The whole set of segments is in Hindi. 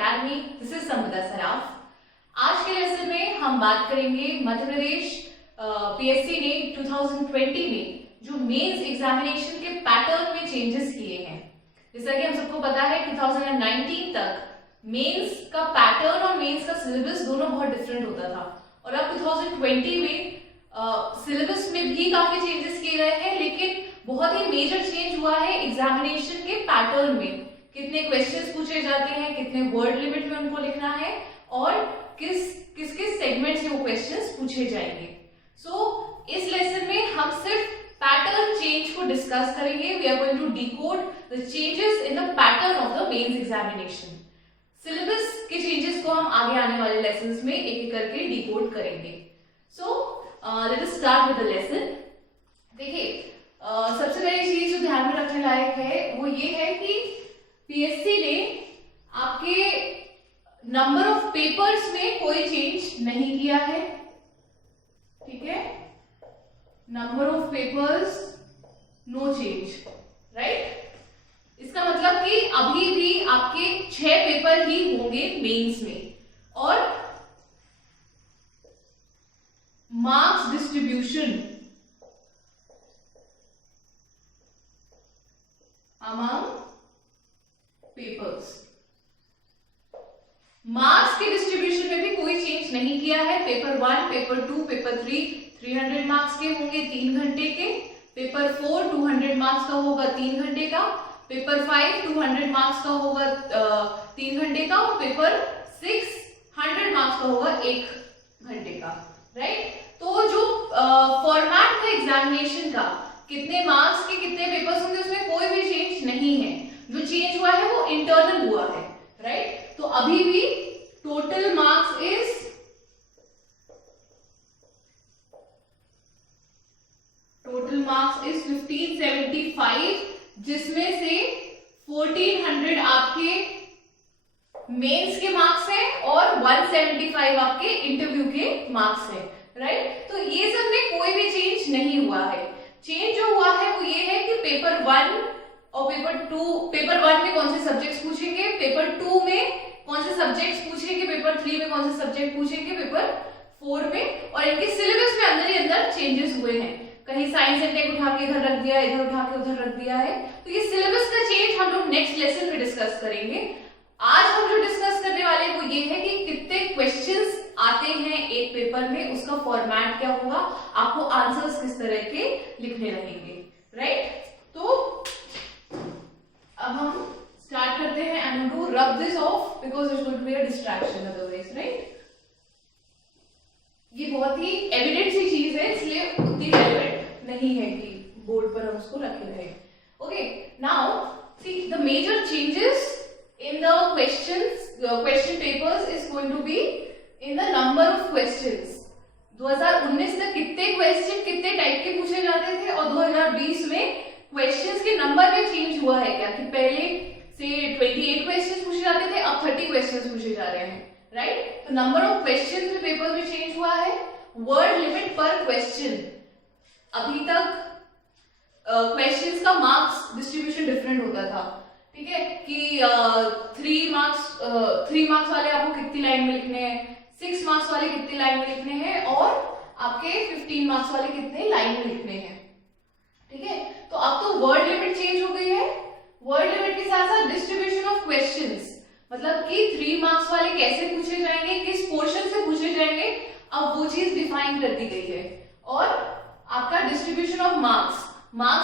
Academy. This is Samvita Saraf. आज के लेसन में हम बात करेंगे मध्य प्रदेश पीएससी ने 2020 में जो मेंस एग्जामिनेशन के पैटर्न में चेंजेस किए हैं। जैसा कि हम सबको पता है 2019 तक मेंस का पैटर्न और मेंस का सिलेबस दोनों बहुत डिफरेंट होता था और अब 2020 में सिलेबस में भी काफी चेंजेस किए गए हैं, लेकिन बहुत ही मेजर चेंज हुआ है एग्जामिनेशन के पैटर्न में। कितने क्वेश्चंस पूछे जाते हैं, कितने वर्ड लिमिट में उनको लिखना है और किस सेगमेंट से वो क्वेश्चंस पूछे जाएंगे। इस लेसन में हम सिर्फ पैटर्न चेंज को डिस्कस करेंगे। We are going to decode the changes in the pattern of the mains examination. Syllabus के चेंजेस को हम आगे आने वाले लेसन्स में एक एक करके डिकोड करेंगे। Let us start with the lesson. देखिए, सबसे पहली चीज जो ध्यान में रखने लायक है वो ये है कि पीएससी ने आपके नंबर ऑफ पेपर्स में कोई चेंज नहीं किया है। ठीक है, number of papers no change, right. इसका मतलब कि अभी भी आपके 6 पेपर ही होंगे मेंस में और marks distribution among papers, marks के डिस्ट्रीब्यूशन में भी कोई चेंज नहीं किया है। पेपर 1, पेपर 2, पेपर 3 300 मार्क्स के होंगे 3 घंटे के। पेपर 4 200 मार्क्स का होगा 3 घंटे का। पेपर 5 200 मार्क्स का होगा 3 घंटे का और पेपर 6 100 मार्क्स का होगा 1 घंटे का, राइट। तो जो फॉर्मेट था एग्जामिनेशन का, कितने मार्क्स के कितने पेपर्स होंगे, उसमें कोई भी चेंज नहीं है। जो चेंज हुआ है वो इंटरनल हुआ है, राइट। तो अभी भी टोटल मार्क्स इज 1575, जिसमें से 1400 आपके मेंस के मार्क्स हैं और 175 आपके इंटरव्यू के मार्क्स हैं, राइट। तो ये सब में कोई भी चेंज नहीं हुआ है। चेंज जो हुआ है वो ये है कि पेपर 1 और पेपर 2, पेपर 1 में कौन से सब्जेक्ट्स पूछेंगे, पेपर 2 में कौन से सब्जेक्ट्स पूछेंगे, पेपर 3 में कौन से सब्जेक्ट पूछेंगे, पेपर 4 में, और इनके सिलेबस में अंदर ही अंदर चेंजेस हुए हैं। कहीं साइंस एंड टेक उठा के इधर रख दिया, इधर उठा के उधर रख दिया है। तो ये सिलेबस का चेंज हम लोग नेक्स्ट लेसन में डिस्कस करेंगे। आज हम जो डिस्कस करने वाले वो ये है कि कितने क्वेश्चंस आते हैं एक पेपर में, उसका फॉर्मेट क्या होगा, आपको आंसर्स किस तरह के लिखने रहेंगे, राइट। तो अब हम स्टार्ट करते हैं। I am going to rub this off because it's going to be a distraction otherwise, right. ये बहुत ही एविडेंट सी चीज है, इसलिए उतनी रेलेवेंट नहीं है कि बोर्ड पर हम उसको रखे रहे। Okay, now see the major changes in the question papers is going to be in the number of questions. 2019 तक कितने क्वेश्चन कितने टाइप के पूछे जाते थे और 2020 में क्वेश्चंस के नंबर में चेंज हुआ है क्या, कि पहले से 28 क्वेश्चंस पूछे जाते थे, अब 30 क्वेश्चंस पूछे जा रहे हैं, राइट। तो नंबर ऑफ क्वेश्चंस में पेपर में चेंज हुआ है। वर्ड लिमिट पर क्वेश्चन, अभी तक क्वेश्चंस का मार्क्स डिस्ट्रीब्यूशन डिफरेंट होता था, ठीक है, कि 3 मार्क्स वाले आपको कितनी लाइन में लिखने हैं, 6 मार्क्स वाले कितनी लाइन में लिखने हैं और आपके 15 मार्क्स वाले कितने लाइन में लिखने हैं, ठीक है। तो अब तो वर्ड लिमिट चेंज हो गई है। वर्ड लिमिट के साथ साथ डिस्ट्रीब्यूशन ऑफ क्वेश्चंस, मतलब कि 3 मार्क्स वाले कैसे पूछे जाएंगे, किस पोर्शन से पूछे जाएंगे, अब वो चीज डिफाइन कर दी गई है। और आपका डिस्ट्रीब्यूशन ऑफ मार्क्स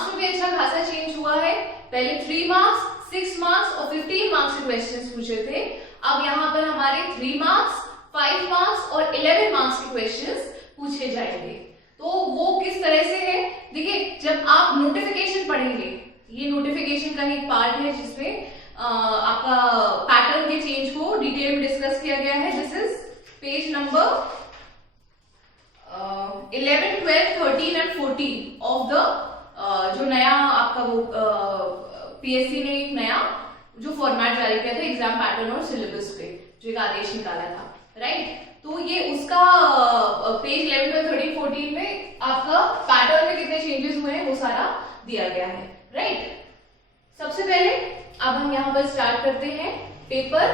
में भी अच्छा खासा चेंज हुआ है। पहले 3 मार्क्स 6 मार्क्स और 15 मार्क्स के क्वेश्चंस पूछे थे, अब यहाँ पर हमारे 3 मार्क्स 5 मार्क्स और 11 मार्क्स के क्वेश्चंस पूछे जाएंगे। तो वो किस तरह से है, देखिए, जब आप नोटिफिकेशन पढ़ेंगे, ये नोटिफिकेशन का एक पार्ट है जिसमें आपका पैटर्न के चेंज को डिटेल में डिस्कस किया गया है। This is page number 11, 12, 13 and 14 of the जो नया आपका वो पीएससी ने एक नया जो फॉर्मेट जारी किया था एग्जाम पैटर्न और सिलेबस पे, जो एक आदेश निकाला था, राइट। तो ये उसका पेज 11, 12, 13, 14 में आपका पैटर्न में कितने चेंजेस हुए हैं वो सारा दिया गया है, राइट। सबसे पहले अब हम यहाँ पर स्टार्ट करते हैं पेपर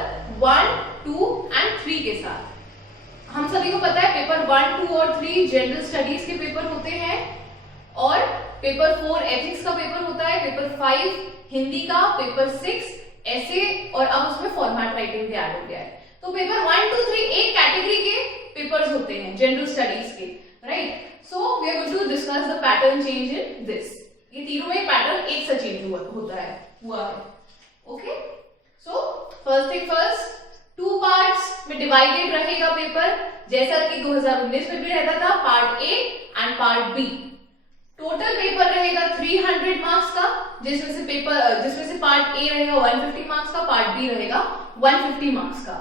1, 2 एंड 3 के साथ। हम सभी को पता है पेपर 1, 2 और 3 जनरल स्टडीज के पेपर होते हैं, और पेपर 4 एथिक्स का पेपर होता है, पेपर 5 हिंदी का, पेपर 6 ऐसे, और अब उसमें फॉर्मेट राइटिंग भी ऐड हो गया है। तो पेपर 1, 2, 3 एक कैटेगरी के पेपर्स होते हैं जनरल स्टडीज के, right. So we are going to discuss the pattern change in this. ये तीनों में पैटर्न एक सा चेंज हुआ है। Okay, so first thing first, 2 parts में डिवाइडेड रहेगा पेपर, जैसा कि 2019 में भी रहता था, part A and part B. Total paper रहेगा 300 मार्क्स का, जिसमें से पार्ट ए रहेगा 150 मार्क्स का, पार्ट बी रहेगा 150 मार्क्स का।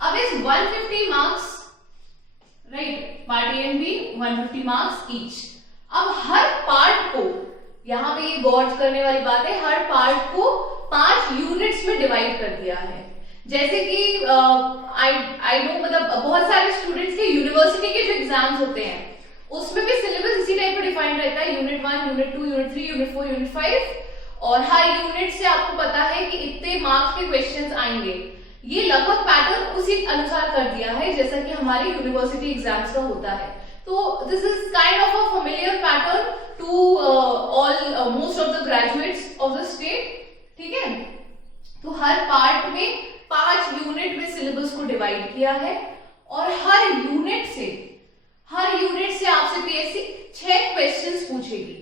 अब इस 150 marks, right, part A and B 150 marks each. अब हर पार्ट को, यहां पे ये गौर करने वाली बात है, हर पार्ट को 5 यूनिट्स में डिवाइड कर दिया है। जैसे कि आई नो, मतलब बहुत सारे स्टूडेंट्स के यूनिवर्सिटी के जो एग्जाम्स होते हैं उसमें भी सिलेबस इसी टाइप का डिफाइंड रहता है, unit 1, unit 2, unit 3, unit 4, unit 5, और हर यूनिट से आपको पता है कि इतने मार्क्स के क्वेश्चंस आएंगे। ये लगभग पैटर्न उसी अनुसार कर दिया है जैसा कि हमारे यूनिवर्सिटी एग्जाम्स का होता है। तो this is kind of a familiar pattern to all most of the graduates of the state, ठीक है। तो हर पार्ट में 5 यूनिट में सिलेबस को डिवाइड किया है, और हर यूनिट से आपसे पीएससी 6 क्वेश्चंस पूछेगी।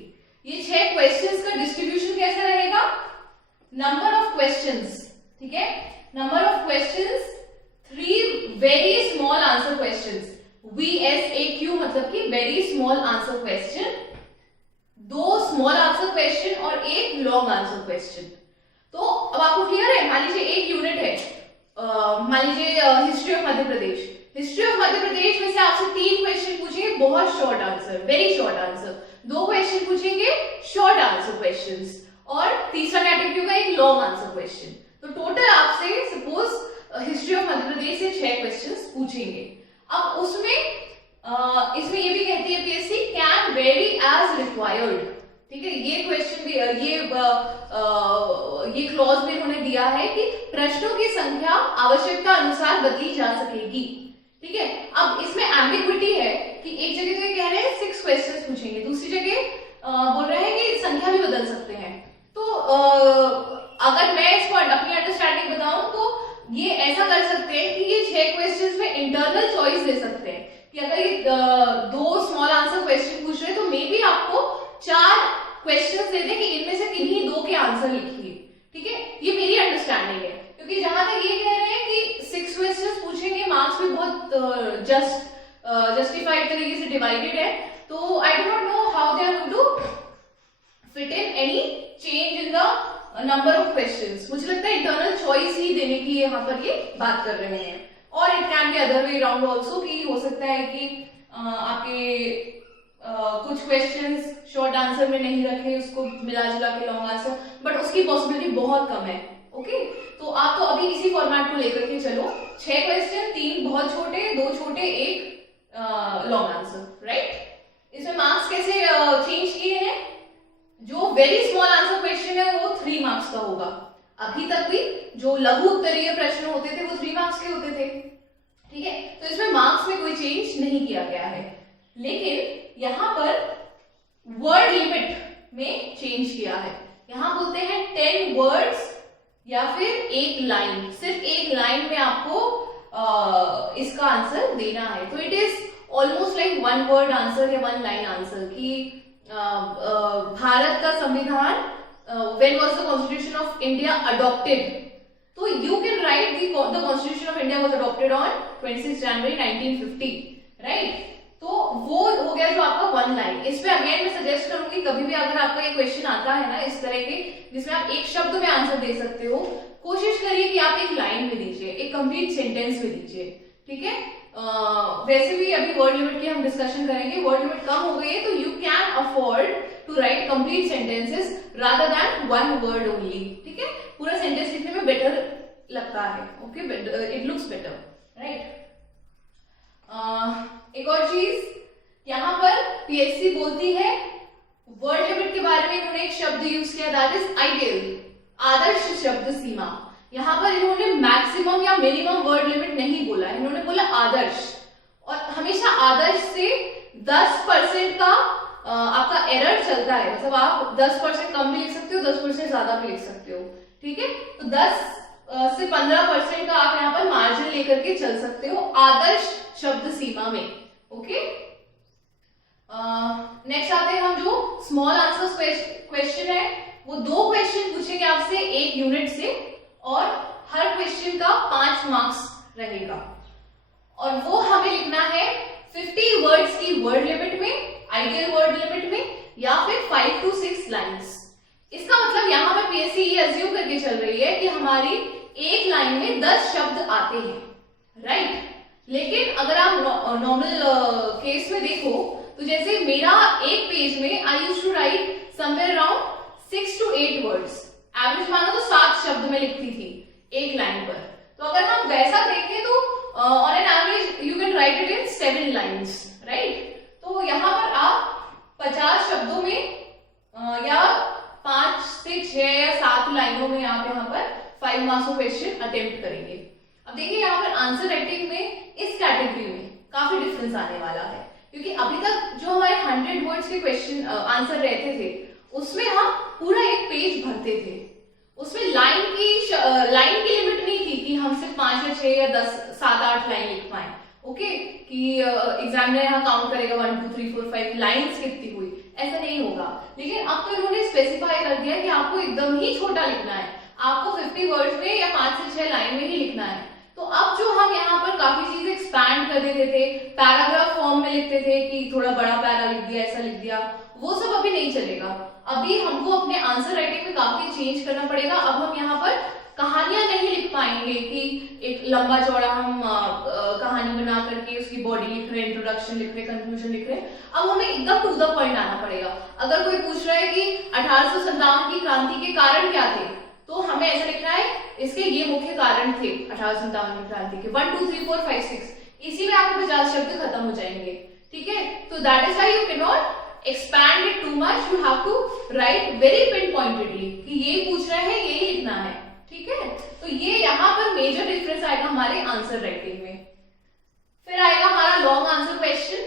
ये 6 क्वेश्चंस का डिस्ट्रीब्यूशन कैसे रहेगा? नंबर ऑफ क्वेश्चंस, ठीक है, number of questions, 3 very small answer questions, VSAQ मतलब कि very small answer question, 2 small answer question और 1 लॉन्ग आंसर क्वेश्चन। तो अब आपको क्लियर है, मान लीजिए एक यूनिट है, मान लीजिए history of Madhya Pradesh. History of Madhya Pradesh में से आपसे 3 क्वेश्चन पूछेंगे, बहुत short answer, very short answer, 2 question पूछेंगे शॉर्ट आंसर क्वेश्चंस, और तीसरा कैटेगरी होगा एक लॉन्ग आंसर क्वेश्चन। तो टोटल आपसे suppose history of Madhya Pradesh से 6 क्वेश्चंस पूछेंगे। अब उसमें इसमें ये भी कहती है PSC can vary as required, ठीक है। ये क्वेश्चन भी ये क्लॉज भी उन्होंने दिया है कि प्रश्नों की संख्या आवश्यकता अनुसार बदली जा सकेगी, ठीक है। अब इसमें एम्बिग्विटी है कि एक जगह तो ये कह रहे हैं 6 क्वेश्चंस पूछेंगे, दूसरी जगह बोल रहे हैं कि संख्या भी बदल सकते हैं। तो अगर मैं इसको अपनी अंडरस्टैंडिंग बताऊं तो ये ऐसा कर सकते हैं कि ये 6 क्वेश्चंस में इंटरनल चॉइस दे सकते हैं कि अगर ये 2 स्मॉल आंसर क्वेश्चन पूछ रहे हैं तो मे बी आपको 4 क्वेश्चंस दे दें कि इनमें से किन्हीं 2 के आंसर लिखिए, ठीक है। ये मेरी अंडरस्टैंडिंग है, क्योंकि जहां तक ये कह रहे हैं कि 6 क्वेश्चंस पूछेंगे, मार्क्स भी बहुत जस्टिफाइड तरीके से डिवाइडेड है, तो I do not know how they are going to fit in any change in the number of questions. मुझे लगता है इंटरनल चॉइस ही देने की यहाँ पर ये बात कर रहे हैं, और it can be other way around also, कि हो सकता है कि आपके कुछ क्वेश्चंस शॉर्ट आंसर में नहीं रखे, उसको मिला जुला के लॉन्ग आंसर, बट उसकी पॉसिबिलिटी बहुत कम है, ओके। तो आप तो अभी इसी फॉर्मेट को लेकर के चलो, 6 क्वेश्चन, 3 बहुत छोटे, 2 छोटे, 1 लॉन्ग आंसर, राइट। इसमें मार्क्स कैसे चेंज किए हैं? जो वेरी स्मॉल आंसर क्वेश्चन है वो 3 मार्क्स का होगा। अभी तक भी जो लघु उत्तरीय प्रश्न होते थे वो 3 मार्क्स के होते थे, ठीक है। तो इसमें मार्क्स में कोई चेंज नहीं किया गया है, लेकिन यहां पर वर्ड लिमिट में चेंज किया है। यहां बोलते हैं 10 वर्ड्स या फिर 1 लाइन, सिर्फ 1 लाइन में आपको इसका आंसर देना है। तो it is almost like 1 word answer या 1 लाइन आंसर कि भारत का संविधान when was the Constitution of India adopted? So you can write the Constitution of India was adopted on 26 January 1950, right? तो वो हो गया जो आपका 1 लाइन। इसमें अगेन मैं सजेस्ट करूंगी, कभी भी अगर आपका ये क्वेश्चन आता है ना इस तरह के जिसमें आप एक शब्द में आंसर दे सकते हो, कोशिश करिए कि आप एक लाइन में दीजिए, एक कंप्लीट सेंटेंस में दीजिए, ठीक है। वैसे भी अभी वर्ड लिमिट की हम डिस्कशन करेंगे, वर्ड लिमिट कम हो गई है तो you can afford to write complete sentences rather than 1 word only, ठीक है। पूरा सेंटेंस लिखने में बेटर लगता है, okay, it looks better, right. एक और चीज यहां पर पीएससी बोलती है, वर्ड लिमिट के बारे में उन्होंने एक शब्द यूज किया, दैट इज आइडियल, आदर्श शब्द सीमा। यहाँ पर इन्होंने मैक्सिमम या मिनिमम वर्ड लिमिट नहीं बोला, इन्होंने बोला आदर्श। और हमेशा आदर्श से 10% का आपका एरर चलता है, मतलब आप 10% कम भी लिख सकते हो, 10% ज्यादा भी लिख सकते हो, ठीक है। तो 10 से 15% का आप यहाँ पर मार्जिन लेकर के चल सकते हो आदर्श शब्द सीमा में, ओके। नेक्स्ट आते हैं हम, जो स्मॉल आंसर क्वेश्चन है, वो 2 क्वेश्चन पूछेंगे आपसे 1 यूनिट से, और हर क्वेश्चन का 5 मार्क्स रहेगा, और वो हमें लिखना है 50 वर्ड्स की वर्ड लिमिट में, आइडियल वर्ड लिमिट में, या फिर 5 to 6 लाइन्स। इसका मतलब यहाँ पर पीएससी ये अज्यूम करके चल रही है कि हमारी एक लाइन में 10 शब्द आते हैं, राइट। लेकिन अगर आप नॉर्मल केस में देखो, तो जैसे मेरा एक पेज में I used to write somewhere around 6 to 8 words, average माना तो 7 शब्द में लिखती थी एक लाइन पर। तो अगर हम वैसा देखें तो on an average you can write it in 7 lines, right. तो यहाँ पर आप 50 शब्दों में या 5 से 6 या 7 लाइनों में आप यहाँ पर 5 मार्क्स का क्वेश्चन अटेम्प्ट करेंगे। अब देखिए यहाँ पर आंसर राइटिंग में इस कैटेगरी में काफी डिफरेंस आने वाला है, क्योंकि अभी तक जो हमारे 100 वर्ड्स के क्वेश्चन आंसर रहते थे, उसमें हम पूरा एक पेज भरते थे, उसमें लाइन की लिमिट नहीं थी कि हम सिर्फ 5 या 6 या 10 7-8 लाइन लिख पाए, ओके, कि एग्जामिनर यहाँ काउंट करेगा 1 2 3 4 5 लाइन्स कितनी हुई, ऐसा नहीं होगा। लेकिन अब तो इन्होंने स्पेसिफाई कर दिया कि आपको एकदम ही छोटा लिखना है, आपको 50 वर्ड्स में या 5 से 6 लाइन में ही लिखना है। तो अब जो हम यहाँ पर काफी चीजें एक्सपैंड कर देते थे, पैराग्राफ फॉर्म में लिखते थे कि थोड़ा बड़ा पैरा लिख दिया, ऐसा लिख दिया, वो सब अभी नहीं चलेगा। अभी हमको अपने आंसर राइटिंग में काफी चेंज करना पड़ेगा। अब हम यहाँ पर कहानियां नहीं लिख पाएंगे कि एक लंबा चौड़ा हम कहानी बना करके उसकी बॉडी लिख रहे, इंट्रोडक्शन लिख रहे, कंक्लूजन लिख रहे। अब हमें एकदम टू द पॉइंट आना पड़ेगा। अगर कोई पूछ रहा है कि 1857 की क्रांति के कारण क्या थे, तो हमें ऐसा लिखना है इसके ये मुख्य कारण थे 1857 की क्रांति के, 1 2 3 4 5 6, इसी में आपके 50 शब्द खत्म हो जाएंगे, ठीक है। तो that is why you can not expand it too much, you have to write very pinpointedly कि ये पूछ रहे हैं यही लिखना है, ठीक है। तो ये यहाँ पर मेजर डिफरेंस आएगा हमारे आंसर राइटिंग में। फिर आएगा हमारा long answer question.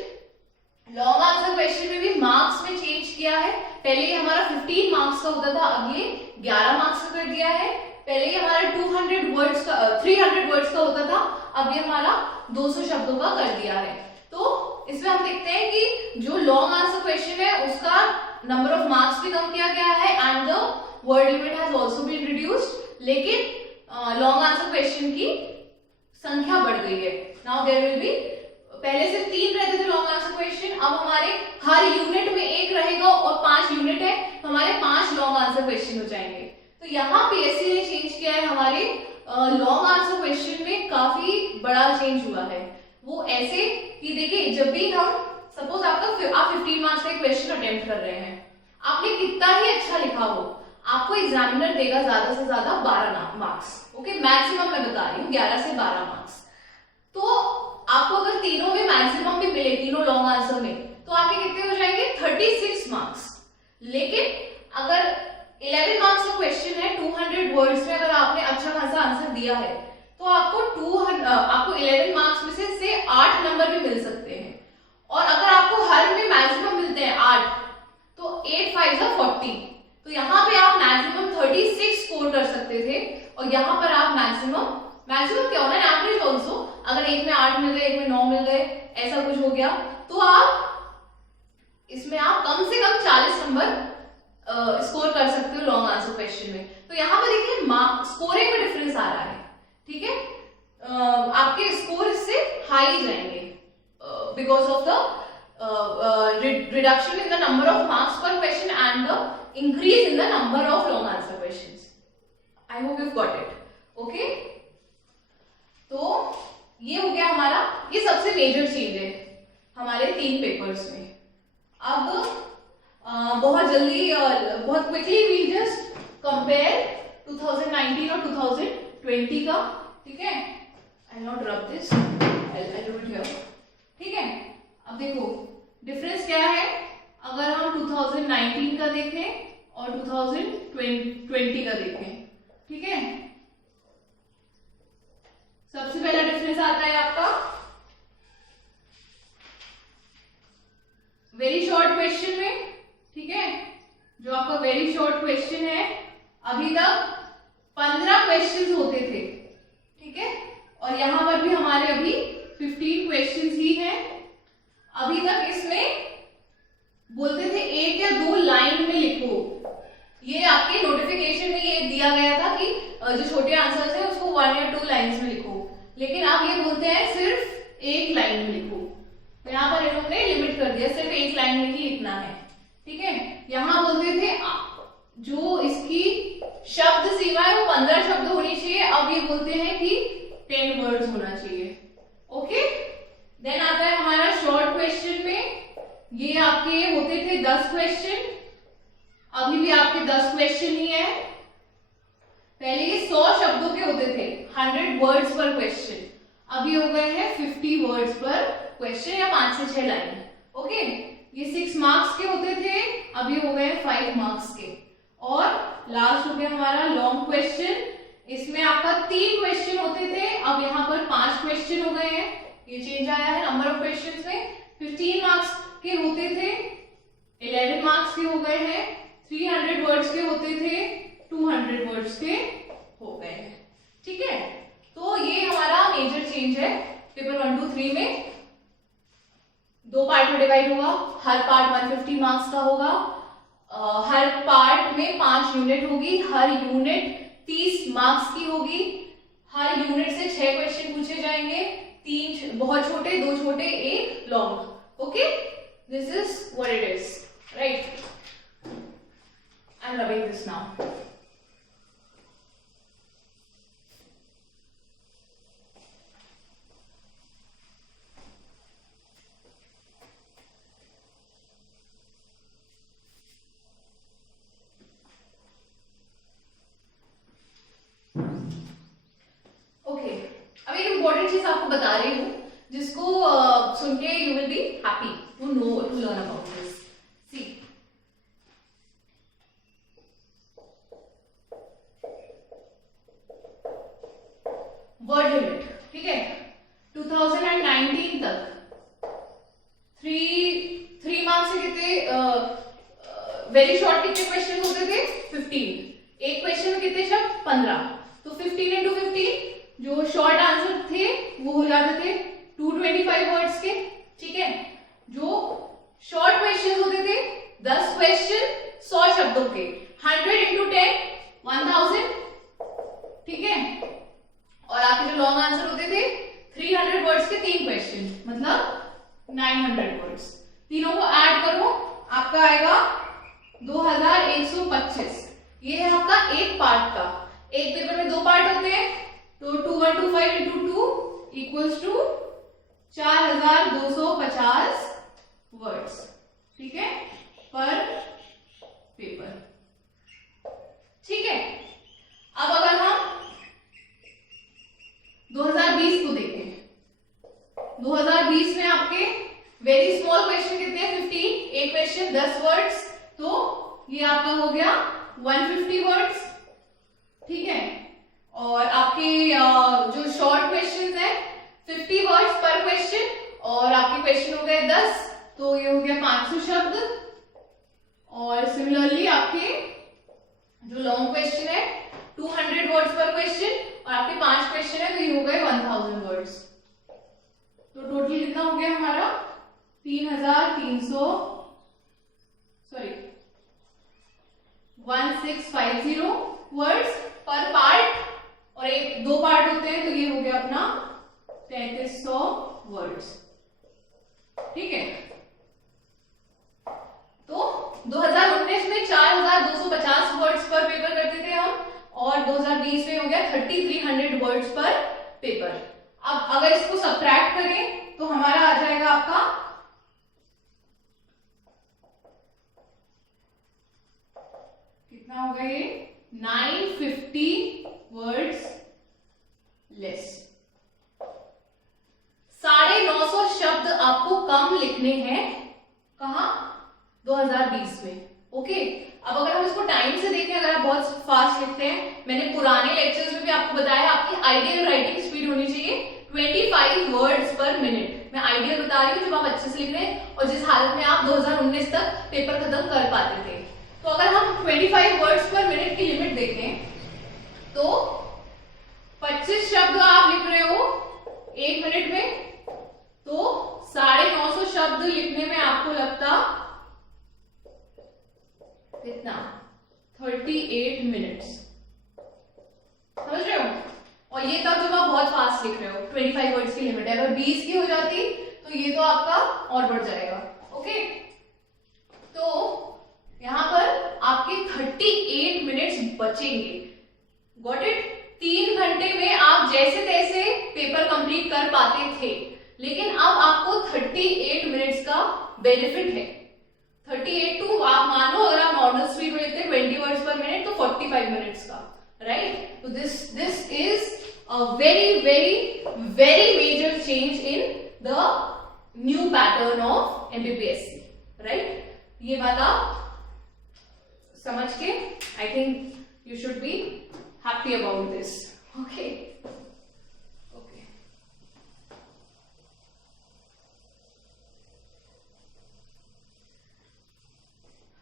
Long answer question में भी मार्क्स में चेंज किया है। पहले ये हमारा 15 मार्क्स का होता था, अब ये 11 मार्क्स का कर दिया है। पहले ये हमारा 300 वर्ड्स का होता था, अब ये हमारा 200 शब्दों का कर दिया है। तो इसमें हम देखते हैं कि जो लॉन्ग आंसर क्वेश्चन है उसका नंबर ऑफ मार्क्स भी कम किया गया है and the word limit has also been reduced, लेकिन लॉन्ग आंसर क्वेश्चन की संख्या बढ़ गई है। नाउ देयर विल बी, पहले सिर्फ 3 रहते थे लॉन्ग आंसर क्वेश्चन, अब हमारे हर यूनिट में 1 रहेगा और 5 यूनिट है तो हमारे 5 लॉन्ग आंसर क्वेश्चन हो जाएंगे। तो यहाँ पीएससी ने चेंज किया है, हमारे लॉन्ग आंसर क्वेश्चन में काफी बड़ा चेंज हुआ है। वो ऐसे कि देखिए, जब भी हम सपोज आप 15 मार्क्स का क्वेश्चन अटेम्प्ट कर रहे हैं, आपने कितना ही अच्छा लिखा हो, आपको एग्जामिनर देगा ज्यादा से ज्यादा 12 मार्क्स, ओके, मैक्सिमम मैं बता रही हूँ 11 से 12 मार्क्स। तो आपको अगर तीनों में मैक्सिमम भी मिले, तीनों लॉन्ग आंसर में, तो आपके कितने हो जाएंगे 36 मार्क्स। लेकिन अगर 11 मार्क्स का क्वेश्चन है, 200 वर्ड्स में अगर आपने अच्छा खासा आंसर दिया है, तो आपको 11 मार्क्स में से 8 नंबर भी मिल सकते हैं। और अगर आपको हर में मैक्सिमम मिलते हैं 8, तो 8 5 40, तो यहाँ पे आप मैक्सिमम 36 स्कोर कर सकते थे, और यहाँ पर आप मैक्सिमम क्या होना है, एवरेज ऑल्सो, अगर एक में 8 मिल गए, एक में 9 मिल गए, ऐसा कुछ हो गया, तो इसमें आप कम से कम 40 नंबर स्कोर कर सकते हो लॉन्ग आंसर क्वेश्चन में। तो यहाँ पर देखिए स्कोरिंग में डिफरेंस आ रहा है, ठीक है। आपके स्कोर इससे हाई जाएंगे because of the reduction in the number of marks पर question and the increase in the number of long answer questions. I hope you got it, okay. तो ये हो गया हमारा, ये सबसे मेजर चेंज है हमारे 3 पेपर्स में। अब बहुत जल्दी बहुत क्विकली वी जस्ट कंपेयर 2019 और 2020 का, ठीक है। I not rub this, I do it here, ठीक है। अब देखो डिफरेंस क्या है, अगर हम 2019 का देखें और 2020 का देखें, ठीक है। क्वेश्चंस होते थे, ठीक है, और यहाँ पर भी हमारे अभी 15 क्वेश्चंस ही हैं। अभी तक इसमें बोलते थे 1 या 2 लाइन में लिखो, ये आपके नोटिफिकेशन में ये दिया गया था कि जो छोटे आंसर्स है उसको 1 या 2 लाइन्स में लिखो, लेकिन आप ये बोलते हैं सिर्फ 1 लाइन में लिखो। तो यहाँ पर इन्होंने लिमिट कर दिया, सिर्फ 1 लाइन में ही लिखना है, ठीक है। यहाँ बोलते थे जो इसकी शब्द सीमा है वो 15 शब्द होनी चाहिए, अब ये बोलते हैं कि 10 वर्ड्स होना चाहिए, ओके। देन आता है हमारा शॉर्ट क्वेश्चन में, ये आपके होते थे 10 क्वेश्चन, अभी भी आपके 10 क्वेश्चन ही है। पहले ये 100 शब्दों के होते थे, 100 वर्ड्स पर क्वेश्चन, अभी हो गए हैं 50 वर्ड्स पर क्वेश्चन या 5 से 6 लाइन, ओके। ये 6 मार्क्स के होते थे, अभी हो गए 5 मार्क्स के। और लास्ट हो गया हमारा लॉन्ग क्वेश्चन, इसमें आपका 3 क्वेश्चन होते थे, अब यहाँ पर 5 क्वेश्चन हो गए हैं, ये चेंज आया है नंबर ऑफ क्वेश्चंस में। 15 मार्क्स के होते थे, 11 मार्क्स के हो गए हैं, 300 वर्ड्स के होते थे, 200 वर्ड्स के हो गए हैं, ठीक है। तो ये हमारा मेजर चेंज है पेपर 1, 2, 3 में। 2 पार्ट में डिवाइड होगा, हर पार्ट 150 मार्क्स का होगा, हर पार्ट में 5 यूनिट होगी, हर यूनिट 30 मार्क्स की होगी, हर यूनिट से 6 क्वेश्चन पूछे जाएंगे, 3 बहुत छोटे, 2 छोटे, 1 long, okay. This is what it is, right. I am loving this now. Okay, अब एक इंपॉर्टेंट चीज आपको बता रही हूँ जिसको सुन के you will be happy to know, to learn about this. See, word limit, ठीक है। 2019 तक 3 मार्क्स से कितने वेरी शॉर्ट कितने क्वेश्चन होते थे? 15। एक क्वेश्चन में कितने शब्द? 15। तो 15 into 15 जो शॉर्ट आंसर थे वो हो जाते थे 225 वर्ड्स के, ठीक है। जो शॉर्ट क्वेश्चन होते थे 10 क्वेश्चन 100 शब्दों के, 100 into 10 1000, ठीक है। और आपके जो लॉन्ग आंसर होते थे 300 वर्ड्स के 3 क्वेश्चन, मतलब 900 वर्ड्स। तीनों को ऐड करो, आपका आएगा 2125। ये है आपका एक पार्ट का। एक पेपर में 2 पार्ट होते हैं, तो 2125 into 2 इक्वल्स टू 4250 वर्ड्स, ठीक है, पर पेपर, ठीक है। अब अगर हम 2020 को देखें, 2020 में आपके वेरी स्मॉल क्वेश्चन कितने हैं? 15। एक क्वेश्चन 10 वर्ड्स, तो ये आपका हो गया 150 वर्ड्स, ठीक है। और आपके जो शॉर्ट क्वेश्चन है 50 वर्ड्स पर क्वेश्चन, और आपके क्वेश्चन हो गए 10, तो ये हो गया 500 शब्द। और सिमिलरली आपके जो लॉन्ग क्वेश्चन है 200 वर्ड्स पर क्वेश्चन, और आपके 5 क्वेश्चन है तो ये हो गए 1000 वर्ड्स। तो टोटल कितना हो गया हमारा? 1650 वर्ड्स पर पार्ट, और एक 2 पार्ट होते हैं तो ये हो गया अपना 3300 वर्ड्स, ठीक है। तो 2019 में 4250 वर्ड्स पर पेपर करते थे हम, और 2020 में हो गया 3300 वर्ड्स पर पेपर। अब अगर इसको सब्ट्रैक्ट करें तो हमारा आ जाएगा आपका कितना होगा? ये 950 वर्ड्स लेस। 950 शब्द आपको कम लिखने हैं, कहां? 2020 में, ओके। अब अगर हम इसको टाइम से देखें, अगर आप बहुत फास्ट लिखते हैं, मैंने पुराने लेक्चर्स में भी आपको बताया आपकी आइडियल राइटिंग स्पीड होनी चाहिए 25 वर्ड्स पर मिनट। मैं आइडियल बता रही हूँ जब आप अच्छे से लिख रहे हैं और जिस हालत में आप 2019 तक पेपर खत्म कर पाते थे। तो अगर हम 25 वर्ड्स पर मिनट की लिमिट देखें तो शब्द आप लिख रहे हो 1 मिनट में, तो 950 शब्द लिखने में आपको लगता कितना, 38 मिनट्स। समझ रहे हो? और ये तब जब आप बहुत फास्ट लिख रहे हो, 25 वर्ड्स की लिमिट है। अगर 20 की हो जाती तो ये तो आपका और बढ़ जाएगा। ओके, तो यहां पर आपके 38 मिनट्स बचेंगे। Got it? 3 घंटे में आप जैसे तैसे पेपर कंप्लीट कर पाते थे, लेकिन अब आपको 38 मिनट्स का बेनिफिट है। 38 टू आप मान लो, अगर आप नॉर्मल स्पीड में लिखते हैं 20 वर्ड्स पर मिनट, तो 45 मिनट्स का, राइट? तो this is a very very very major change in the new pattern of MPPSC, right? ये बात आप समझ के I think you should be happy about this. Okay,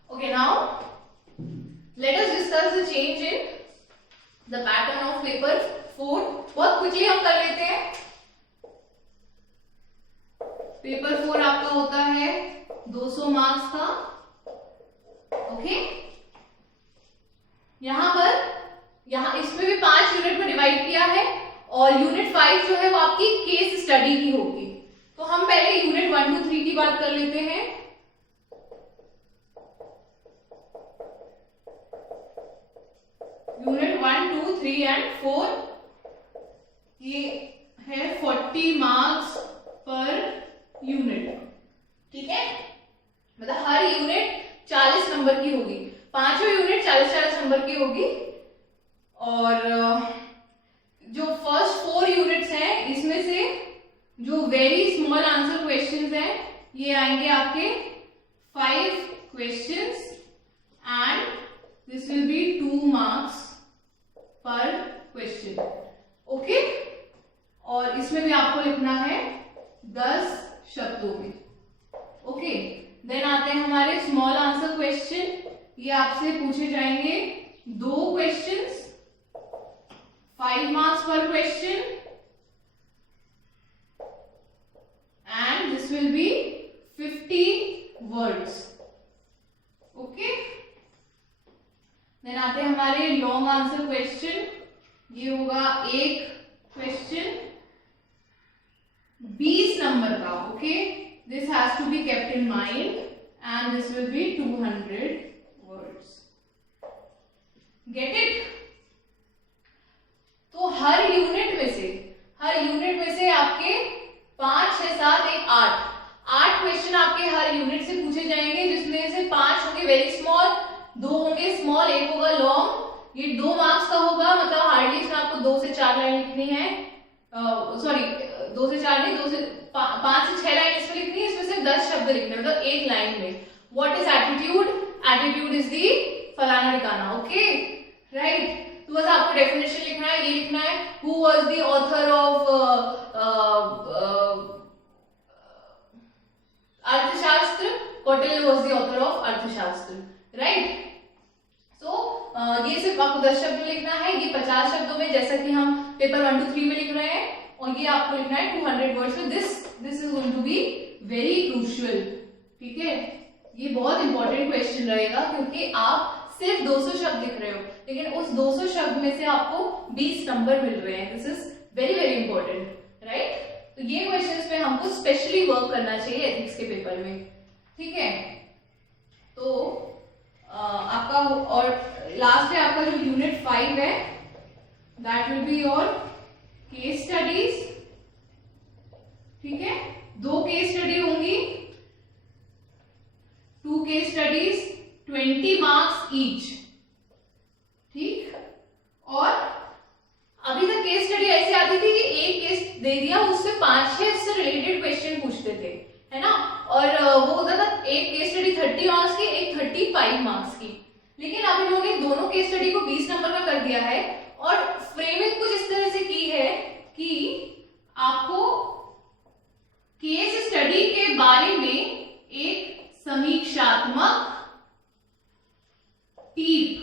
Okay, now let us discuss the change in the pattern of paper 4. बहुत क्विकली हम कर लेते हैं। पेपर 4 आपका होता है 200 मार्क्स का। ओके, यहां इसमें भी 5 यूनिट में डिवाइड किया है, और यूनिट 5 जो है वो आपकी केस स्टडी की होगी। तो हम पहले यूनिट 1 to 3 की बात कर लेते हैं। यूनिट 1, 2, 3 एंड 4, ये है 40 मार्क्स पर यूनिट। ठीक है, मतलब हर यूनिट 40 नंबर की होगी, पांचों यूनिट 40-40 नंबर की होगी। और जो फर्स्ट 4 यूनिट्स हैं, इसमें से जो वेरी स्मॉल आंसर क्वेश्चंस हैं, ये आएंगे आपके 5 questions and this will B 2 marks पर क्वेश्चन। ओके, और इसमें भी आपको लिखना है 10 शब्दों में। ओके, देन आते हैं हमारे स्मॉल आंसर क्वेश्चन। ये आपसे पूछे जाएंगे 2 क्वेश्चंस, 5 मार्क्स पर question, and this will be 50 words. Okay, then आते हैं हमारे लॉन्ग आंसर क्वेश्चन। ये होगा एक क्वेश्चन 20 नंबर का। Okay, this has to be kept in mind and this will be 200 words. Get it? तो हर यूनिट में से आपके 5, 6, 7, 1, 8 क्वेश्चन आपके हर यूनिट से पूछे जाएंगे, जिसमें से 5 होंगे वेरी स्मॉल, 2 होंगे स्मॉल, 1 होगा लॉन्ग। ये 2 मार्क्स का होगा, मतलब हार्डली इसमें आपको 2 से 4 लाइन लिखनी है। सॉरी, 2 से 4 नहीं, 5 से 6 लाइन इसमें लिखनी है। इसमें सिर्फ 10 शब्द लिखने, मतलब एक लाइन में। What is attitude? Attitude is the फलाना ठिकाना। Okay, right? तो बस आपको डेफिनेशन लिखना है, ये लिखना है who was the author of Arthashastra, Kautilya was the author of Arthashastra, right? So ये सिर्फ आपको 10 शब्द में लिखना है। ये 50 शब्दों में, जैसा कि हम पेपर 1 to 3 में लिख रहे हैं, और ये आपको लिखना है 200 वर्ड्स में। This is going to be very crucial. ठीक है, ये बहुत इंपॉर्टेंट क्वेश्चन रहेगा, क्योंकि आप सिर्फ 200 शब्द लिख रहे हो, लेकिन उस 200 शब्द में से आपको 20 नंबर मिल रहे हैं। This is very very important, right? तो ये क्वेश्चंस पे हमको स्पेशली वर्क करना चाहिए एथिक्स के पेपर में। ठीक है, तो आपका, और लास्ट है आपका जो यूनिट 5 है, that will be your case studies. ठीक है, 2 केस स्टडी होंगी, 2 केस स्टडीज, 20 मार्क्स ईच। ठीक, और अभी तक केस स्टडी ऐसी आती थी कि एक केस दे दिया, उससे 5-6 इससे रिलेटेड क्वेश्चन पूछते थे, है ना? और वो होता था एक केस स्टडी 30 मार्क्स की, एक 35 मार्क्स की। लेकिन अब इन लोगों ने दोनों केस स्टडी को 20 नंबर का कर दिया है, और फ्रेमिंग कुछ इस तरह से की है कि आपको केस स्टडी के बारे में एक समीक्षात्मक टिप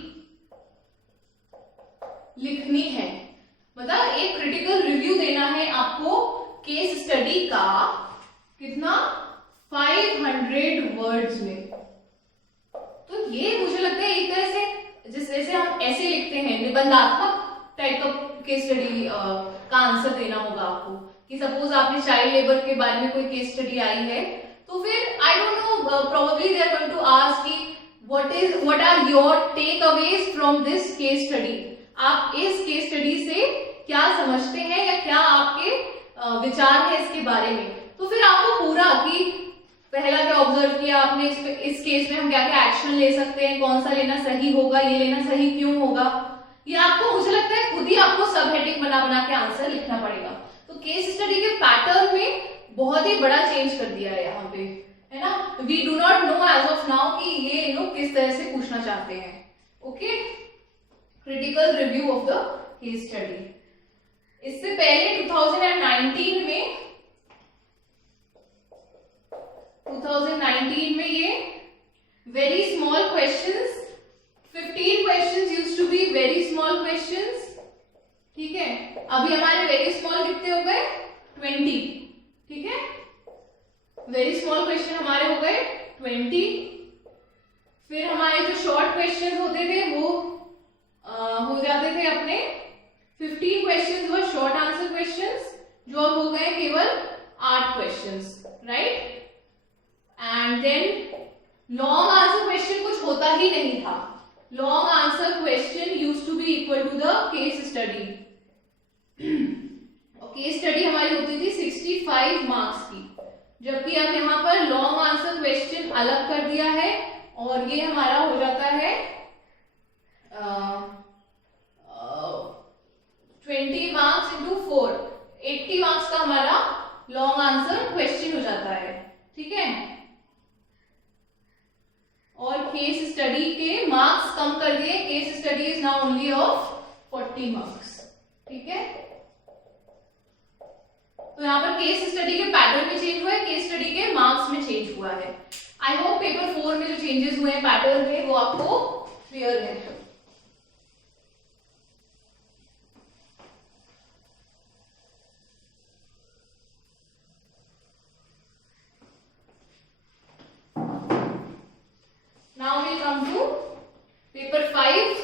लिखनी है। मतलब एक क्रिटिकल है आपको केस स्टडी का कितना 500 वर्ड्स में। तो ये मुझे लगता है एक तरह से जैसे हम ऐसे लिखते हैं निबंधात्मक टाइप का केस स्टडी का आंसर देना होगा आपको कि सपोज आपने चाइल्ड लेबर के बारे में कोई केस स्टडी आई है तो फिर I don't know probably they are going to ask कि what are your takeaways from this case study. आप इस केस स्टडी से क्या समझते हैं या क्या आपके विचार है इसके बारे में। तो फिर आपको पूरा कि पहला क्या ऑब्जर्व किया आपने, इस केस में हम क्या क्या एक्शन ले सकते हैं, कौन सा लेना सही होगा, ये लेना सही क्यों होगा, ये आपको मुझे लगता है खुद ही आपको सब हेडिंग बना बना के आंसर लिखना पड़ेगा। तो केस स्टडी के पैटर्न में बहुत ही बड़ा चेंज कर दिया है यहाँ पे, है ना। We do not know as of now कि ये लोग किस तरह से पूछना चाहते हैं। Okay, critical review of the case study. इससे पहले 2019 में ये very small questions, 15 questions used to be very small questions, ठीक है। अभी हमारे वेरी स्मॉल कितने हो गए 20, ठीक है। वेरी स्मॉल क्वेश्चन हमारे हो गए 20। फिर हमारे जो शॉर्ट क्वेश्चन होते थे वो हो जाते थे अपने 15 क्वेश्चंस व शॉर्ट आंसर क्वेश्चंस, जो अब हो गए केवल 8 questions, right. And then long answer question कुछ होता ही नहीं था। Long answer question used to be equal to the case study. और केस स्टडी हमारी होती थी 65 मार्क्स की, जबकि अब यहाँ पर लॉन्ग आंसर क्वेश्चन अलग कर दिया है और ये हमारा हो जाता है 20 मार्क्स इंटू 4, 80 मार्क्स का हमारा लॉन्ग आंसर क्वेश्चन हो जाता है, ठीक है। और केस स्टडी के मार्क्स कम कर दिए, case study is now only of 40 marks, ठीक है। तो यहाँ पर केस स्टडी के पैटर्न में चेंज हुआ है, केस स्टडी के मार्क्स में चेंज हुआ है। आई होप पेपर 4 में जो चेंजेस हुए हैं पैटर्न में वो आपको क्लियर है। Now we'll come to paper 5.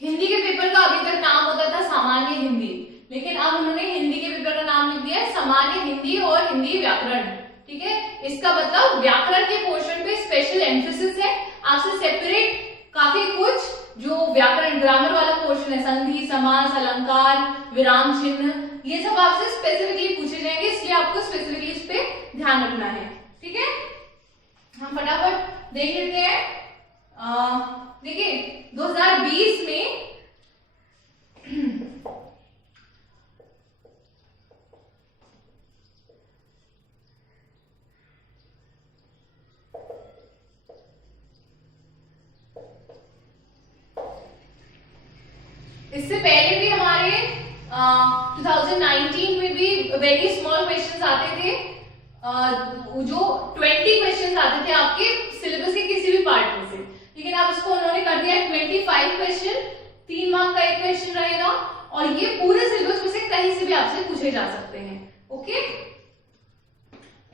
Hindi के पेपर का अभी तक नाम होता था सामान्य हिंदी, लेकिन अब उन्होंने हिंदी के पेपर का नाम लिख दिया है सामान्य हिंदी और हिंदी व्याकरण, ठीक है। इसका मतलब व्याकरण के पोर्शन पे स्पेशल एम्फेसिस है, आपसे सेपरेट काफी कुछ जो व्याकरण ग्रामर वाला पोर्शन है, संधि, समास, अलंकार, विराम चिन्ह, ये सब आपसे स्पेसिफिकली पूछे जाएंगे, इसलिए आपको स्पेसिफिकली इस पे ध्यान रखना है, ठीक है। हम फटाफट देख लेते हैं। देखिए 2020 में इससे पहले भी हमारे 2019 में भी वेरी स्मॉल क्वेश्चंस आते थे, जो 20 क्वेश्चंस आते थे आपके सिलेबस के किसी भी पार्ट में से, लेकिन अब इसको उन्होंने कर दिया 25 क्वेश्चन, 3 मार्क का एक क्वेश्चन रहेगा और ये पूरे सिलेबस में से कहीं से भी आपसे पूछे जा सकते हैं। ओके,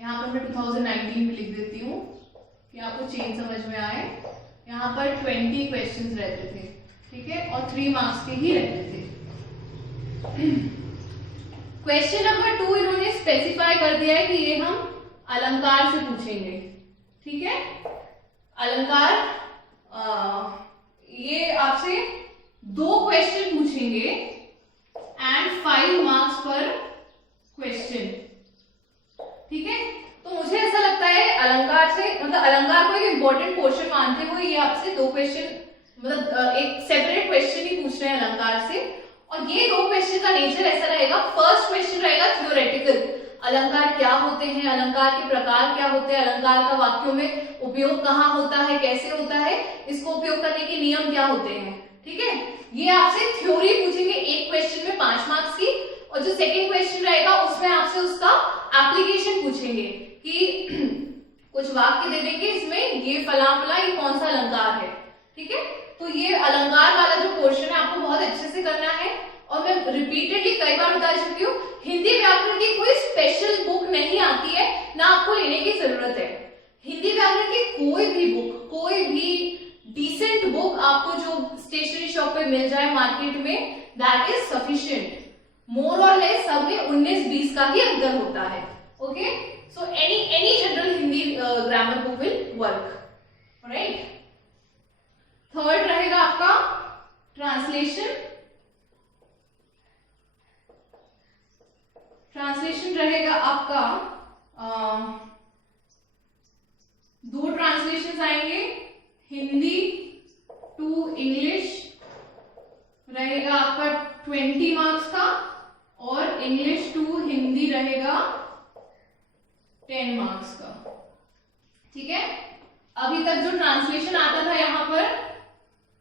यहाँ पर मैं 2019 में लिख देती हूँ कि आपको चेंज समझ में आए। यहाँ पर 20 क्वेश्चंस रहते थे, ठीक है, और 3 मार्क्स के ही रहते थे। क्वेश्चन नंबर 2 इन्होंने स्पेसिफाई कर दिया है कि ये हम अलंकार से पूछेंगे, ठीक है। अलंकार ये आपसे 2 क्वेश्चन पूछेंगे एंड 5 मार्क्स पर क्वेश्चन, ठीक है। तो मुझे ऐसा लगता है अलंकार से, मतलब अलंकार को एक इंपॉर्टेंट पोर्शन मानते हुए ये आपसे 2 क्वेश्चन, मतलब एक सेपरेट क्वेश्चन ही पूछ रहे हैं अलंकार से। और ये 2 क्वेश्चन का नेचर ऐसा रहेगा, फर्स्ट क्वेश्चन रहेगा थ्योरेटिकल, अलंकार क्या होते हैं, अलंकार के प्रकार क्या होते हैं, अलंकार का वाक्यों में उपयोग कहाँ होता है, कैसे होता है, इसको उपयोग करने के नियम क्या होते हैं, ठीक है। ये आपसे थ्योरी पूछेंगे एक क्वेश्चन में 5 मार्क्स की, और जो सेकंड क्वेश्चन रहेगा उसमें आपसे उसका एप्लीकेशन पूछेंगे कि कुछ वाक्य दे देंगे इसमें ये फला फला ये कौन सा अलंकार है, ठीक है। तो ये अलंकार वाला जो पोर्शन है आपको बहुत अच्छे से करना है, और मैं रिपीटेडली कई बार बता चुकी हूँ, हिंदी व्याकरण की कोई स्पेशल बुक नहीं आती है, ना आपको लेने की जरूरत है। हिंदी व्याकरण की कोई भी बुक, कोई भी डिसेंट बुक आपको जो स्टेशनरी शॉप पे मिल जाए मार्केट में, दैट इज सफिशिएंट। मोर और लेस सब में 19-20 का ही अंतर होता है। Okay, so any general Hindi grammar book will work, right. Third रहेगा आपका ट्रांसलेशन। ट्रांसलेशन रहेगा आपका 2 ट्रांसलेशन आएंगे, हिंदी टू इंग्लिश रहेगा आपका 20 मार्क्स का, और इंग्लिश टू हिंदी रहेगा 10 मार्क्स का, ठीक है। अभी तक जो ट्रांसलेशन आता था यहाँ पर,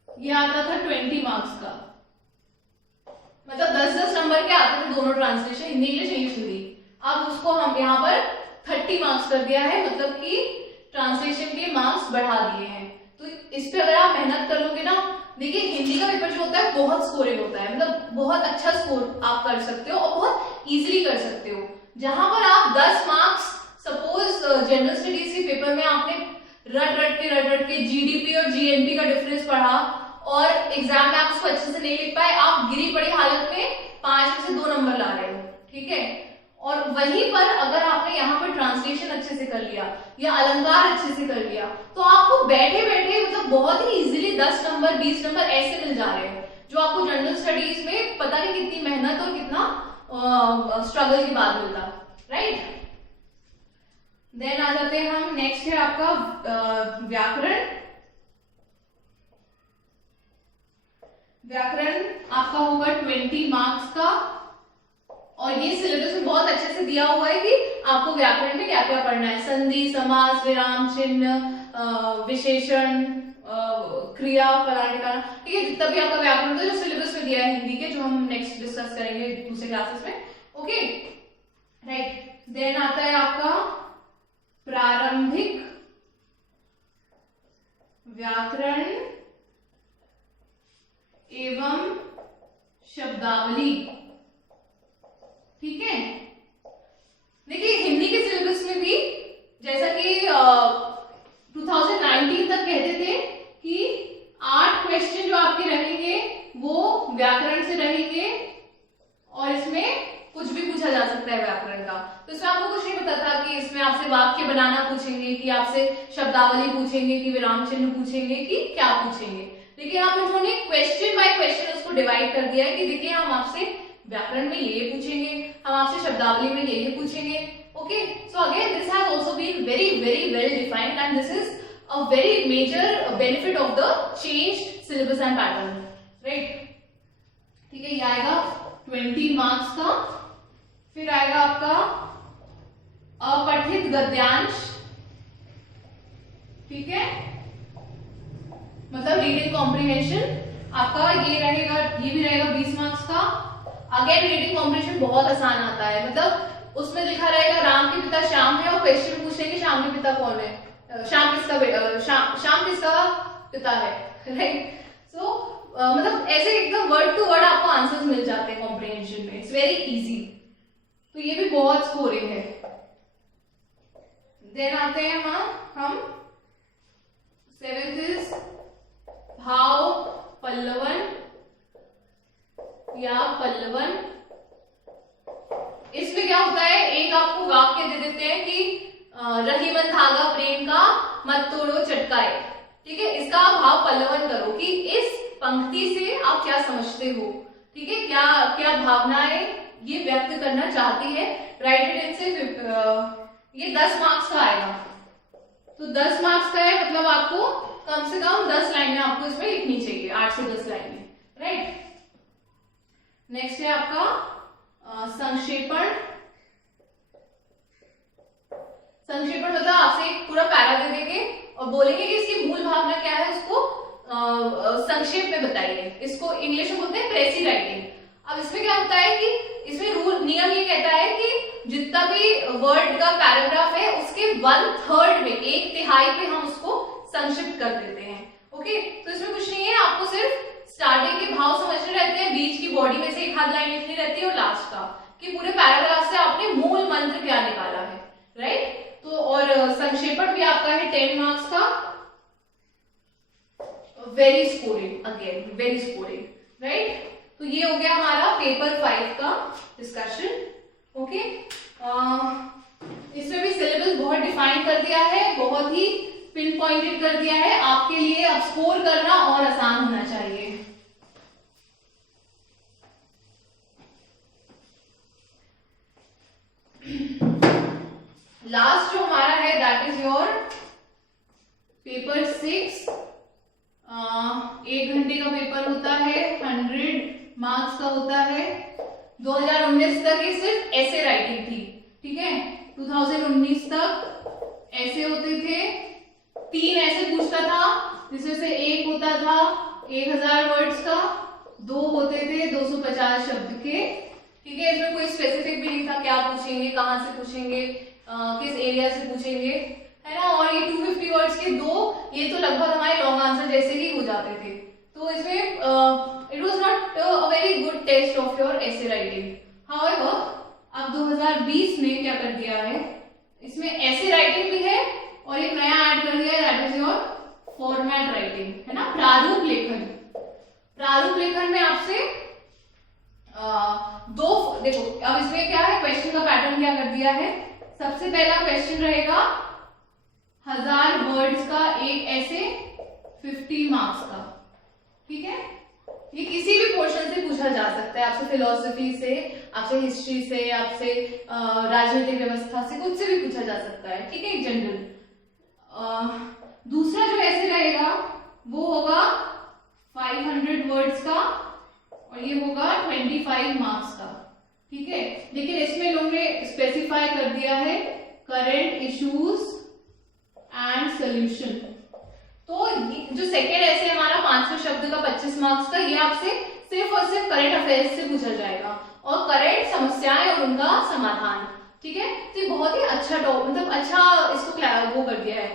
ये आता था 20 मार्क्स का, मतलब 10-10 नंबर के आते थे दोनों translation, Hindi English English Hindi. अब उसको हम यहाँ पर 30 मार्क्स कर दिया है, मतलब कि ट्रांसलेशन के मार्क्स बढ़ा दिए हैं। तो इस पे अगर आप मेहनत करोगे ना, देखिए हिंदी का पेपर जो होता है बहुत स्कोरिंग होता है, मतलब बहुत अच्छा स्कोर आप कर सकते हो और बहुत इजीली कर सकते हो। जहां पर आप 10 मार्क्स सपोज जनरल स्टडीज के पेपर में आपने रट के जीडीपी और जीएनपी का डिफरेंस पढ़ा और एग्जाम में आप उसको अच्छे से नहीं लिख पाए, आप गिरी पड़ी हालत में 5 में से 2 नंबर ला रहे हो, ठीक है। और वहीं पर अगर आपने यहाँ पर ट्रांसलेशन अच्छे से कर लिया या अलंकार अच्छे से कर लिया, तो आपको बैठे बैठे मतलब बहुत ही इजीली 10 नंबर 20 नंबर ऐसे मिल जा रहे हैं, जो आपको जनरल स्टडीज में पता नहीं कितनी मेहनत और कितना स्ट्रगल के बाद मिलता, राइट। देन आ जाते हैं हम, नेक्स्ट है आपका व्याकरण। व्याकरण आपका होगा 20 मार्क्स का, और ये सिलेबस में बहुत अच्छे से दिया हुआ है कि आपको व्याकरण में क्या क्या पढ़ना है, संधि, समास, विराम चिन्ह, विशेषण, क्रिया, फलाना ठिकाना, ठीक है। जितना भी आपका व्याकरण होता है जो सिलेबस में दिया है हिंदी के, जो हम नेक्स्ट डिस्कस करेंगे दूसरे क्लासेस में, ओके, राइट। देन आता है आपका प्रारंभिक व्याकरण एवं शब्दावली, ठीक है। देखिए हिंदी के सिलेबस में भी जैसा कि 2019 तक कहते थे कि 8 क्वेश्चन जो आपके रहेंगे वो व्याकरण से रहेंगे, और इसमें कुछ भी पूछा जा सकता है व्याकरण का। तो इसमें आपको कुछ नहीं पता था कि इसमें आपसे वाक्य बनाना पूछेंगे, कि आपसे शब्दावली पूछेंगे, कि विराम चिन्ह पूछेंगे, कि क्या पूछेंगे। लेकिन आप इन्होंने क्वेश्चन बाय क्वेश्चन उसको डिवाइड कर दिया है कि देखिए हम आपसे व्याकरण में ये पूछेंगे, हम आपसे शब्दावली में ये पूछेंगे, okay. So again this has also been very well defined, and this is a very major benefit of the changed syllabus and pattern, right, ठीक है। ये आएगा 20 मार्क्स का। फिर आएगा आपका अपठित गद्यांश, ठीक है, मतलब रीडिंग कॉम्प्रिहेंशन आपका ये रहेगा, ये भी रहेगा 20 मार्क्स का। अगेन रीडिंग कॉम्प्रिहेंशन बहुत आसान आता है, मतलब उसमें लिखा रहेगा राम के पिता श्याम है, और क्वेश्चन पूछेंगे श्याम के पिता कौन है, श्याम किसका पिता है, राइट। सो मतलब ऐसे एकदम वर्ड टू वर्ड आपको आंसर्स मिल जाते हैं कॉम्प्रिहेंशन में, इट्स वेरी इजी। तो ये भी बहुत स्कोरिंग है। देन आते हैं हम 7th इज भाव पल्लवन या पल्लवन। इसमें क्या होता है, एक आपको वाक्य दे देते हैं कि रही मन धागा प्रेम का मत तोड़ो चटकाए, ठीक है। इसका आप भाव पल्लवन करो कि इस पंक्ति से आप क्या समझते हो, ठीक है, क्या क्या भावनाएं ये व्यक्त करना चाहती है। राइट इट इन से ये 10 मार्क्स का आएगा, तो 10 मार्क्स का है, मतलब आपको कम से कम 10 लाइनें आपको इसमें लिखनी चाहिए, 8 से 10 लाइनें, राइट। नेक्स्ट है आपका संक्षेपण। संक्षेपण मतलब आपसे एक पूरा पैरा दे देंगे और बोलेंगे कि इसकी मूल भावना क्या है, उसको संक्षेप में बताइए। इसको इंग्लिश में बोलते हैं प्रेसी राइटिंग। अब इसमें क्या होता है कि इसमें रूल नियम ये कहता है कि जितना भी वर्ड का पैराग्राफ है उसके 1/3 में, 1/3 पे हम उसको संक्षिप्त कर देते हैं। ओके, तो इसमें कुछ नहीं है, आपको सिर्फ स्टार्टिंग के भाव समझने रहते हैं, बीच की बॉडी में से एक आध लाइन लिखनी रहती है और लास्ट का कि पूरे पैराग्राफ से आपने मूल मंत्र क्या निकाला है, राइट। तो और संक्षेपण भी आपका है 10 मार्क्स का। Very scoring, again very scoring, right. तो ये हो गया हमारा पेपर 5 का डिस्कशन। ओके, इसमें भी सिलेबस बहुत डिफाइन कर दिया है, बहुत ही पिन पॉइंटेड कर दिया है आपके लिए। अब स्कोर करना और आसान होना चाहिए। लास्ट जो हमारा है दैट इज योर पेपर 6। 1 घंटे का पेपर होता है, 100 मार्क्स का होता है। 2019 तक ये सिर्फ ऐसे राइटिंग थी, ठीक है। 2019 तक ऐसे होते थे, 3 ऐसे पूछता था जिसमें से एक होता था 1000 वर्ड्स का, 2 होते थे 250 शब्द के, ठीक है। इसमें कोई स्पेसिफिक भी नहीं था क्या पूछेंगे, कहाँ से पूछेंगे, किस एरिया से पूछेंगे, है ना। और ये 250 वर्ड्स के 2, ये तो लगभग हमारे लॉन्ग आंसर जैसे ही हो जाते थे। तो इसमें it was not a very good test of your essay writing. However अब 2020 में क्या कर दिया है, इसमें ऐसे राइटिंग भी है और एक नया ऐड कर दिया है that is your format writing, है ना, प्रारूप लेखन। प्रारूप लेखन में आपसे देखो अब इसमें क्या है, क्वेश्चन का पैटर्न क्या कर दिया है। सबसे पहला क्वेश्चन रहेगा 1000 वर्ड्स का एक ऐसे 50 मार्क्स का, ठीक है। ये किसी भी पोर्शन से पूछा जा सकता है, आपसे फिलोसफी से, आपसे हिस्ट्री से, आपसे राजनीतिक व्यवस्था से, कुछ से भी पूछा जा सकता है, ठीक है, जनरल। दूसरा जो ऐसे रहेगा वो होगा 500 वर्ड्स का और ये होगा 25 मार्क्स का, ठीक है। लेकिन इसमें लोगों ने स्पेसिफाई कर दिया है करंट इश्यूज एंड सॉल्यूशन। तो जो सेकेंड ऐसे हमारा 500 शब्द का 25 मार्क्स का, ये आपसे सिर्फ और सिर्फ करंट अफेयर्स से पूछा जाएगा और करंट समस्याएं और उनका समाधान, ठीक है। तो ये बहुत ही अच्छा मतलब अच्छा इसको वो कर दिया है,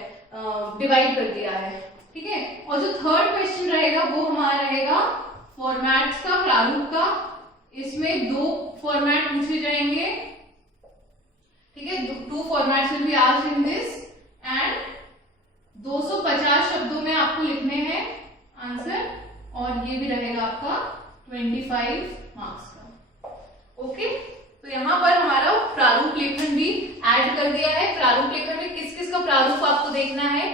डिवाइड कर दिया है, ठीक है। और जो थर्ड क्वेश्चन रहेगा वो हमारा रहेगा फॉर्मेट्स का, प्रारूप का। इसमें 2 फॉर्मेट पूछे जाएंगे, ठीक है। 2 formats will be asked in this and 250 शब्दों में आपको लिखने हैं आंसर और ये भी रहेगा आपका 25 मार्क्स का। ओके, तो यहाँ पर हमारा प्रारूप लेखन भी ऐड कर दिया है। प्रारूप लेखन में किस किस का प्रारूप आपको देखना है,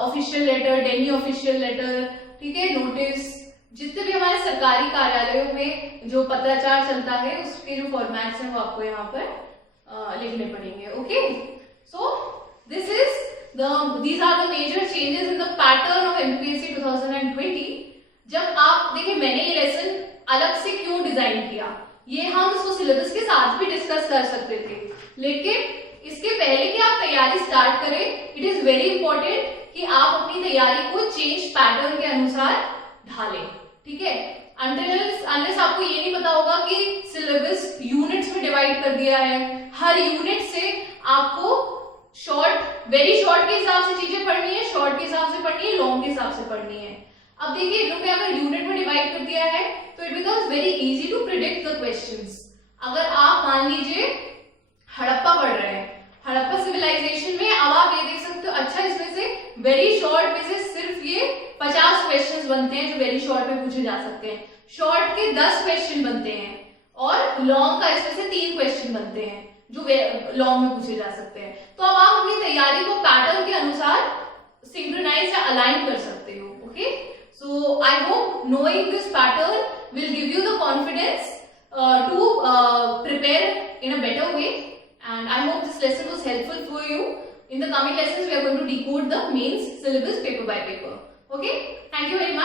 official letter, daily official letter, ठीक है, नोटिस, जितने भी हमारे सरकारी कार्यालयों में जो पत्राचार चलता है उसके जो फॉर्मेट्स हैं वो आपको यहाँ पर लिखने पड़ेंगे। Okay, so these are the major changes in the pattern of MPSC 2020। जब आप देखिए मैंने ये लेसन अलग से क्यों डिजाइन किया, ये हम इसको सिलेबस के साथ भी डिस्कस कर सकते थे, लेकिन इसके पहले कि आप तैयारी स्टार्ट करें, इट इज वेरी इंपॉर्टेंट कि आप अपनी तैयारी को चेंज पैटर्न के अनुसार ढालें, ठीक है। अनलेस आपको ये नहीं पता होगा कि सिलेबस यूनिट्स में डिवाइड कर दिया है, हर यूनिट से आपको वेरी शॉर्ट के हिसाब से चीजें पढ़नी है, शॉर्ट के हिसाब से पढ़नी है, लॉन्ग के हिसाब से पढ़नी है। अब देखिए इन लोगों ने अगर यूनिट में डिवाइड कर दिया है तो it becomes very easy to predict the questions. अगर आप मान लीजिए हड़प्पा पढ़ रहे हैं, हड़प्पा सिविलाइजेशन में, अब आप ये देख सकते हो अच्छा इसमें से वेरी शॉर्ट में से सिर्फ ये 50 क्वेश्चंस बनते हैं जो वेरी शॉर्ट में पूछे जा सकते हैं, शॉर्ट के 10 क्वेश्चन बनते हैं और लॉन्ग का इसमें से 3 क्वेश्चन बनते हैं जो लॉन्ग में पूछे जा सकते हैं। तो अब आप अपनी तैयारी को पैटर्न के अनुसार सिंक्रोनाइज या अलाइन कर सकते हो। Okay, so I hope knowing this pattern will give you the confidence to prepare in a better way, and I hope this lesson was helpful for you. In the coming lessons we are going to decode the mains syllabus paper by paper. Okay, thank you very much.